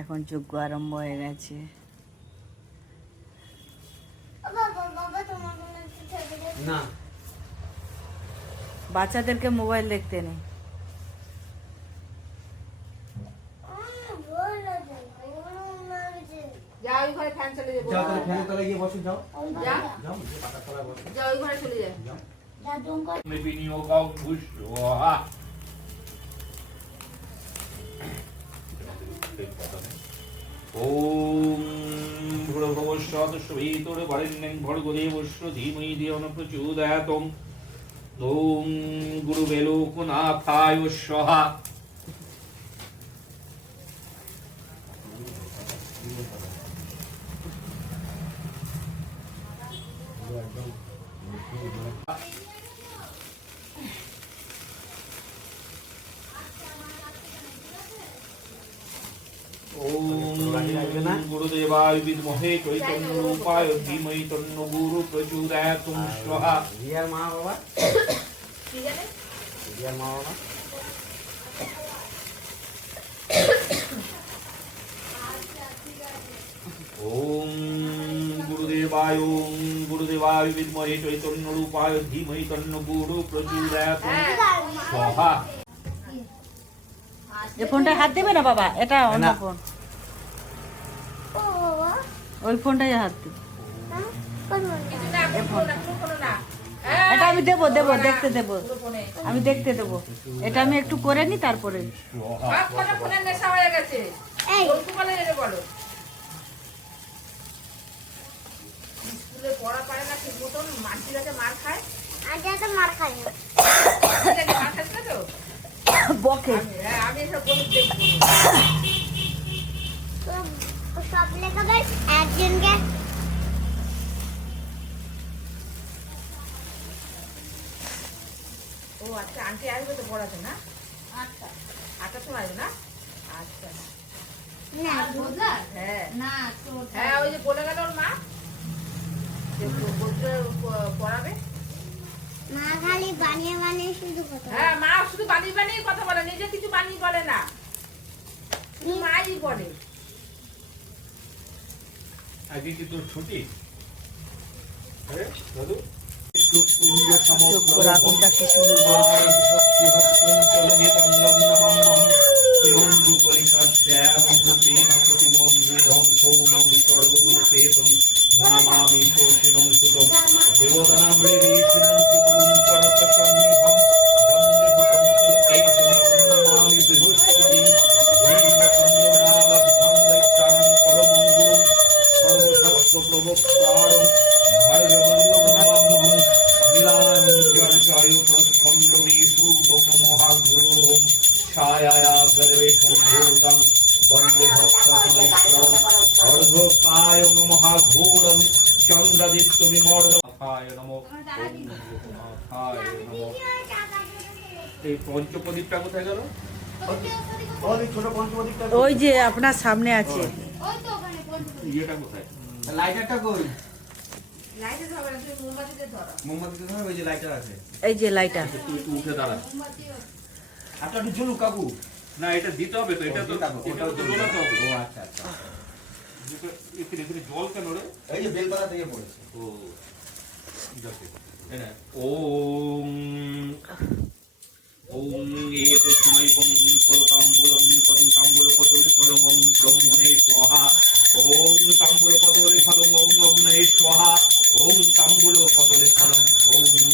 এখন যজ্ঞ আরম্ভ হয়ে গেছে। না, বাচ্চাদেরকে মোবাইল দেখতে নেই। যাও ওই ঘরে ফ্যান চলে যাবে। যাও তাহলে ফ্যানের তলায় গিয়ে বসে যাও। যাও যাও যে পাতার তলায় বসো। যাও ওই ঘরে চলে যাও। যাও। ওম ভূর্ভুবস্সৎ বরেণ্যং ভর্গদেবস্য ধীমহি ধিয়ো নঃ প্রচোদয়াৎ। ওম গুরুবে লোকনাথায় স্বাহা। ওম গুরুদেবায় বিদ্মহে চৈতন্যরূপায় ধীমহি তন্নো গুরু প্রচোদয়াৎ। স্বাহা। রিয়ার মা বাবা, কি জানে? রিয়ার মা বাবা ওম গুরুদেবায় বিদ্মহে চৈতন্যরূপায় ধীমহি তন্নো গুরু প্রচোদয়াৎ। স্বাহা। এ ফোনটা হাত দেবে না বাবা, এটা অন্য না। ফোন। ওই ফোনটাই হাত দেবে। কিছু না, কোনো না। এটা আমি দেবো দেখতে দেবো, আমি দেখতে দেবো। এটা আমি একটু করে নি তারপরে। সব কটা ফোনের নেশা হয়ে গেছে। বলতে বলে এনে বলো। স্কুলে পড়া পারে না ঠিক মতন, মানসি কাছে মার খায়। মার খাইছে না তো? বকে। আমি এসব বলে দেখবো। সব লেখাবে একজনকে। ও আচ্ছা, আন্টি আসবে তো পড়াতে না? আচ্ছা, 8টার সময় আসবে না? আচ্ছা হ্যাঁ হ্যাঁ, ওই যে বলে গেল ওর মা যে পড়াবে। মা খালি বানিয়ে বানিয়ে শুধু কথা হ্যাঁ, মা শুধু বানিয়ে বানিয়ে কথা বলে, নিজে কিছু বানিয়ে বলে না, শুধু মাই বলে। আগে কি তোর ছুটি? দাদু যজ্ঞর আগুনটা কি সুন্দর জ্বলছে। মহাঘোরম চন্দ্রাদিত্য বিমর্দনাথায় নমঃ। এই পঞ্চপ্রদীপটা কোথায় গেল? ওই ছোট পঞ্চমদিকটা ওই যে আপনার সামনে আছে। ইয়েটা কোথায়? লাইটারটা কই? লাইটে ধরবে না, তুমি মোমবাতিতে ধরো। মোমবাতি ধরে ওই যে লাইটার আছে। এই যে লাইটা। তুই একটু উঠে দাঁড়া। আপনার একটু ঝুলুক কাকু। না, এটা দিতে হবে তো, এটা তো ওটাও তো দোলাতে হবে। ও আচ্ছা আচ্ছা। এখানে জল কেন রে? এই যে বেলপাতা থেকে পড়েছে। ও যাচ্ছে। ওম ওম এতস্মৈ ফলতাম্বুলম পদম তাম্বুল কদলি ফলম ব্রহ্মণে স্বাহা। ওম তাম্বুল কদলি ফলম অগ্নয়ে স্বাহা। ওম তাম্বুল কদলি ফলম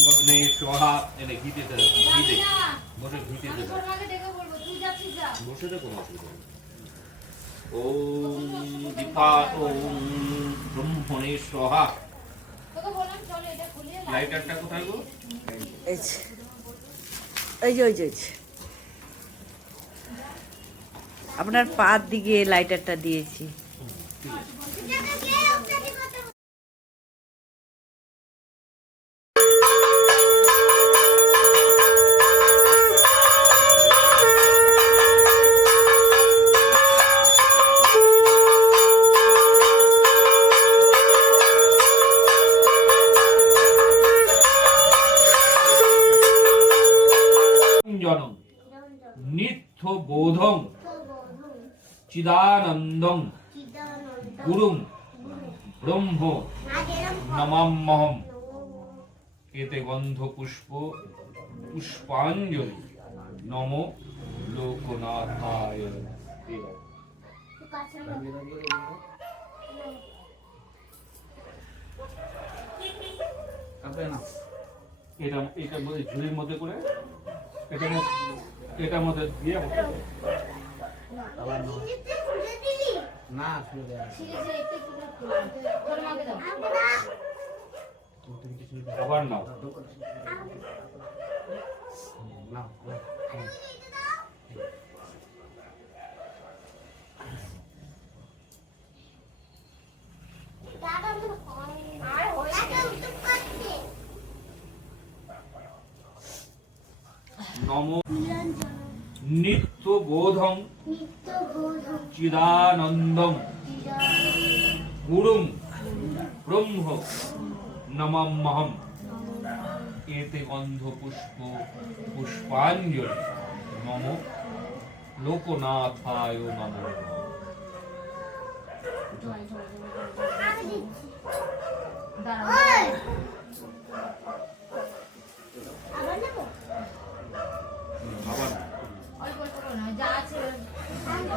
অগ্নয়ে স্বাহা। এনে ঘিতে দে, ঘিতে বসে ঘিতে দে, বসে দে, কোনো অসুবিধা নেই। ওম দীপা ওম ব্রহ্মণে স্বাহা। লাইটারটা কোথায় গো? এই যে ওই যে আপনার পার দিকে লাইটারটা দিয়েছি। জনম নিত্য বোধম চিদানন্দং গুরুং ব্রহ্ম নমাম্যহম এতে গন্ধ পুষ্প পুষ্পাঞ্জলি নমো লোকনাথায়। কাপড়ে না এটা মধ্যে ঝুড়ির মধ্যে করে এটার মধ্যে দিয়ে আবার না শুনে দেয়া আবার নাও। না নম নিত্য বোধং চিদানন্দং গুরুং ব্রহ্ম নমাম্যহম এতে গন্ধ পুষ্প পুষ্পাঞ্জলি নম লোকনাথায় নমঃ। আবার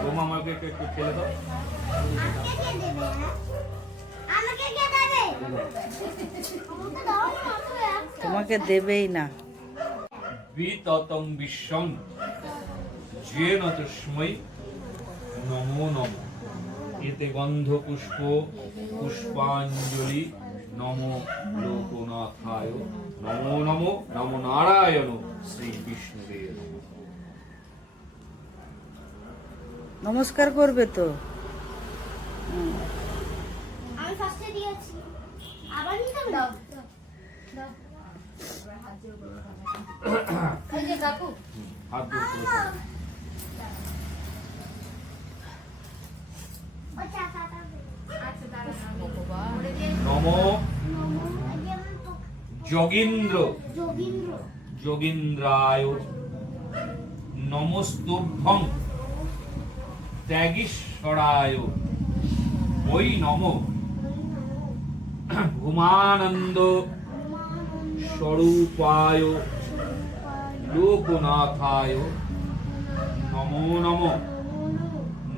বোমা আমাকে একটু খেলে দাও। তোমাকে দেবেই না। বিততং বিশ্বং যেন তস্मै নমো নমঃ এতে গন্ধ পুষ্প পুষ্পাঞ্জলি নমো লোকনাথায় নমো নমো নমো নারায়ণ শ্রী বিষ্ণুবে নমঃ। নমস্কার করবে তো। আমি ফার্স্টে দিয়েছি আবার নিতে দাও দাও এই যে কাকু হাত দূর করে দাও। ও চাচাটা আচ্ছা দাঁড়া নমো যোগীন্দ্র যোগীন্দ্র যোগীন্দ্রায় নমস্তুভ্যং ত্যাগীশ্বরায় ওই নমো ভূমানন্দ স্বরূপায় লোকনাথায় নমো নমো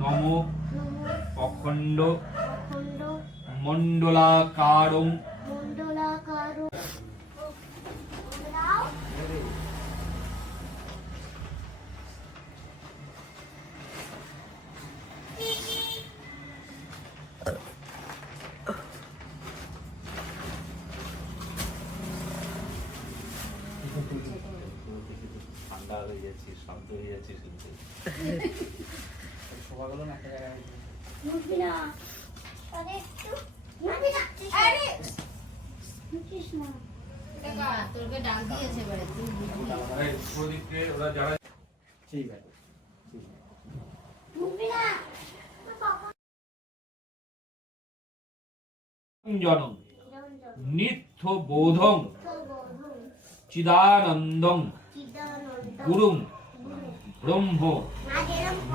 নমো অখণ্ড মণ্ডলাকারং মণ্ডলাকার ঠান্ডা হয়ে যাচ্ছে শান্ত হয়ে যাচ্ছে শুনতে। সবাইগুলো না একটা জায়গায় মুখবিনা আরে একটু মুখবিনা আরে কৃষ্ণ তোকে ডাক দিয়েছে এবারে তুই আরে প্রদীপকে ওরা যারা ঠিক আছে মুখবিনা জনম নিত্য বোধং চিদানন্দং গুরুং ব্রহ্ম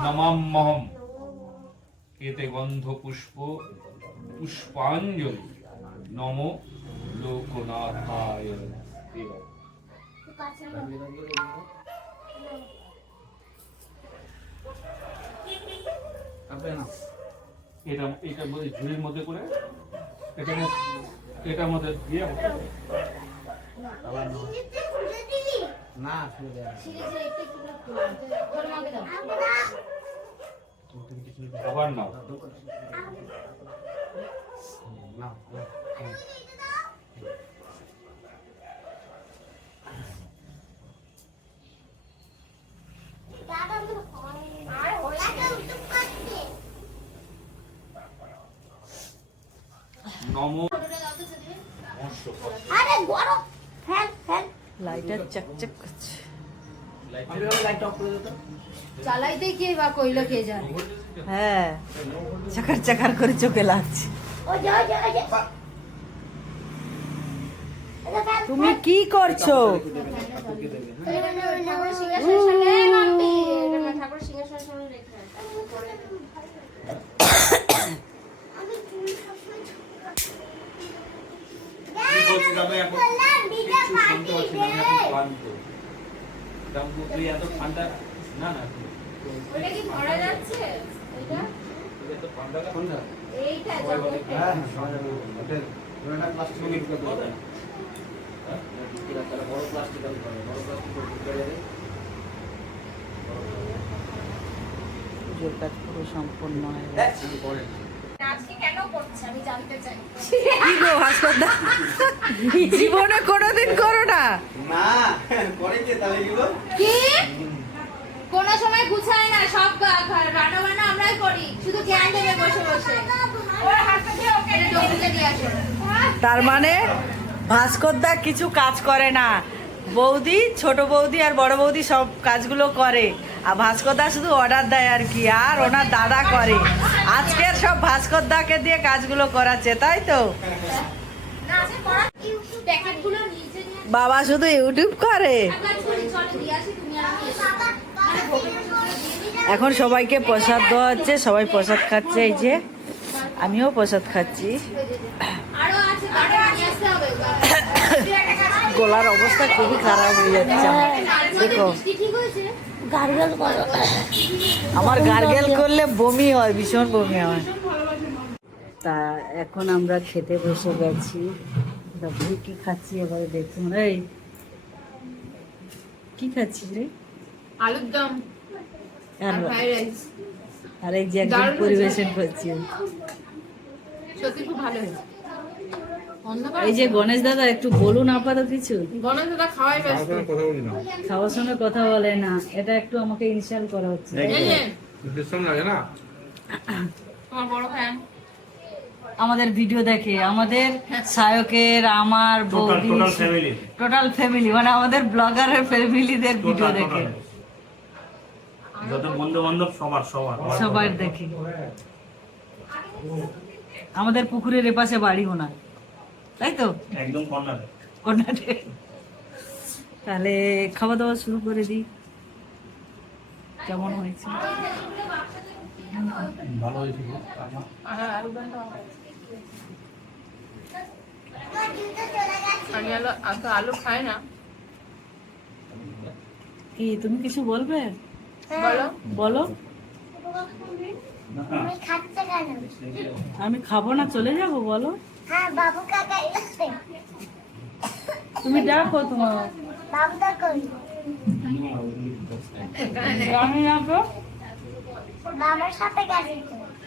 নমাম্যহম এতে গন্ধ পুষ্প পুষ্পাঞ্জলি নমো লোকনাথায়। কাপড়ে না এটা মধ্যে ঝুড়ির মধ্যে করে এটার মধ্যে দিয়ে আবার না শুনে দেয়া আবার নাও। না নমো আরে গরম ফ্যান ফ্যান লাইটার চকচক করছে। লাইটটা অফ করে দিত চালাইতে কে বা কইলো কে জানে হ্যাঁ, চাকার চাকার করে চোখে লাগছে। ও যা যা যা তুমি কি করছো? ঠাকুরের সিংহাসনের সামনে মাম্পি ঠাকুরের সিংহাসনের সামনে রেখে দাম তো তুই এত ঠান্ডা না না ওটা কি ভরা যাচ্ছে এটা তুই এত ঠান্ডা কোনটা? এইটা হ্যাঁ হ্যাঁ সবাই জানে। ওটা প্লাস্টিকের ভিতরে দেবে। বড় প্লাস্টিক বড় প্লাস্টিক পুজোর কাজ পুরো সম্পূর্ণ হয়ে গেছে। আজকে কেন করছে আমি জানতে চাই কি গো ভাস্করদা, জীবনে কোনোদিন করো না? না করে কে তাহলে এগুলো? কি কোন সময় গুছায় না, সব রান্না বান্না আমরাই করি, শুধু জ্ঞান দেবে বসে বসে। ওর হাতটা দিয়ে ওকে এটা ডবুকে দিয়ে আসো। তার মানে ভাস্করদা কিছু কাজ করে না, বৌদি, ছোট বৌদি আর বড় বৌদি সব কাজগুলো করে, আর ভাস্করদা শুধু অর্ডার দেয় আর কি, আর ওনার দাদা করে। আজকের সব ভাস্করদাকে দিয়ে কাজগুলো করাচ্ছে, তাই তো? না আছে করা প্যাকেটগুলো নিচে নিয়ে বাবা শুধু ইউটিউব করে। একবার ছড়ি ছড়ি দিয়ে আসি, তুমি আর আমি এসে। মানে ভোগের মধ্যে দিয়ে দিই। এখন সবাইকে প্রসাদ দেওয়া হচ্ছে, সবাই প্রসাদ খাচ্ছে, এই যে আমিও প্রসাদ খাচ্ছি। আরো আছে, আরো নিয়ে আসতে হবে। গলার অবস্থা খুবই খারাপ হয়ে যাচ্ছে আমার। দেখো মিষ্টি ঠিক হয়েছে? গার্গল করো। আমার গার্গেল করলে বমি হয়, ভীষণ বমি হয়। তা এখন আমরা খেতে বসে গেছি। ভুই কি খাচ্ছি এবার দেখুন। এই কি খাচ্ছিস রে? আলুর দম আর আর ফ্রাইড রাইস। আর এই যে একজন দারুণ পরিবেশন করছি, সত্যি খুব ভালো হয়েছে। অন্ধকার এই যে গণেশ দাদা, একটু বলুন আপাতত কিছু। গণেশ দাদা খাওয়াই ব্যস্ত। খাওয়ার সময় কথা বলে না, এটা একটু আমাকে ইনস্টল করা হচ্ছে। এই যে লাগে না তোমার বড় ফ্যান। আমাদের ভিডিও দেখে, আমাদের সায়কের, আমার বৌদি, টোটাল ফ্যামিলি, মানে আমাদের ব্লগারের ফ্যামিলিদের ভিডিও দেখে, যত বন্ধু বান্ধব সবার দেখে। আমাদের পুকুরের এপাশে বাড়ি ওনার, তাই তো? একদম কর্নারে কর্ণাটে। তাহলে খাওয়া দাওয়া শুরু করে দিই। কেমন হয়েছে? ভালো হয়েছে আলু খায় না। কি তুমি কিছু বলবে? বলো বলো। তুমি খাচ্ছে কেন? আমি খাবো না, চলে যাবো, বলো। হ্যাঁ বাবু কাকা এসে। তুমি ডাকো তোমার। বাবুটা কই? আমি ডাকো। বাবার সাথে গেছে।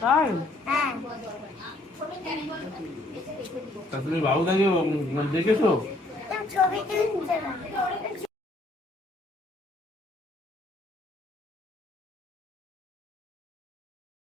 তাই? হ্যাঁ তুমি বাবু দেখে দেখেছো? ছবি তুলছে না।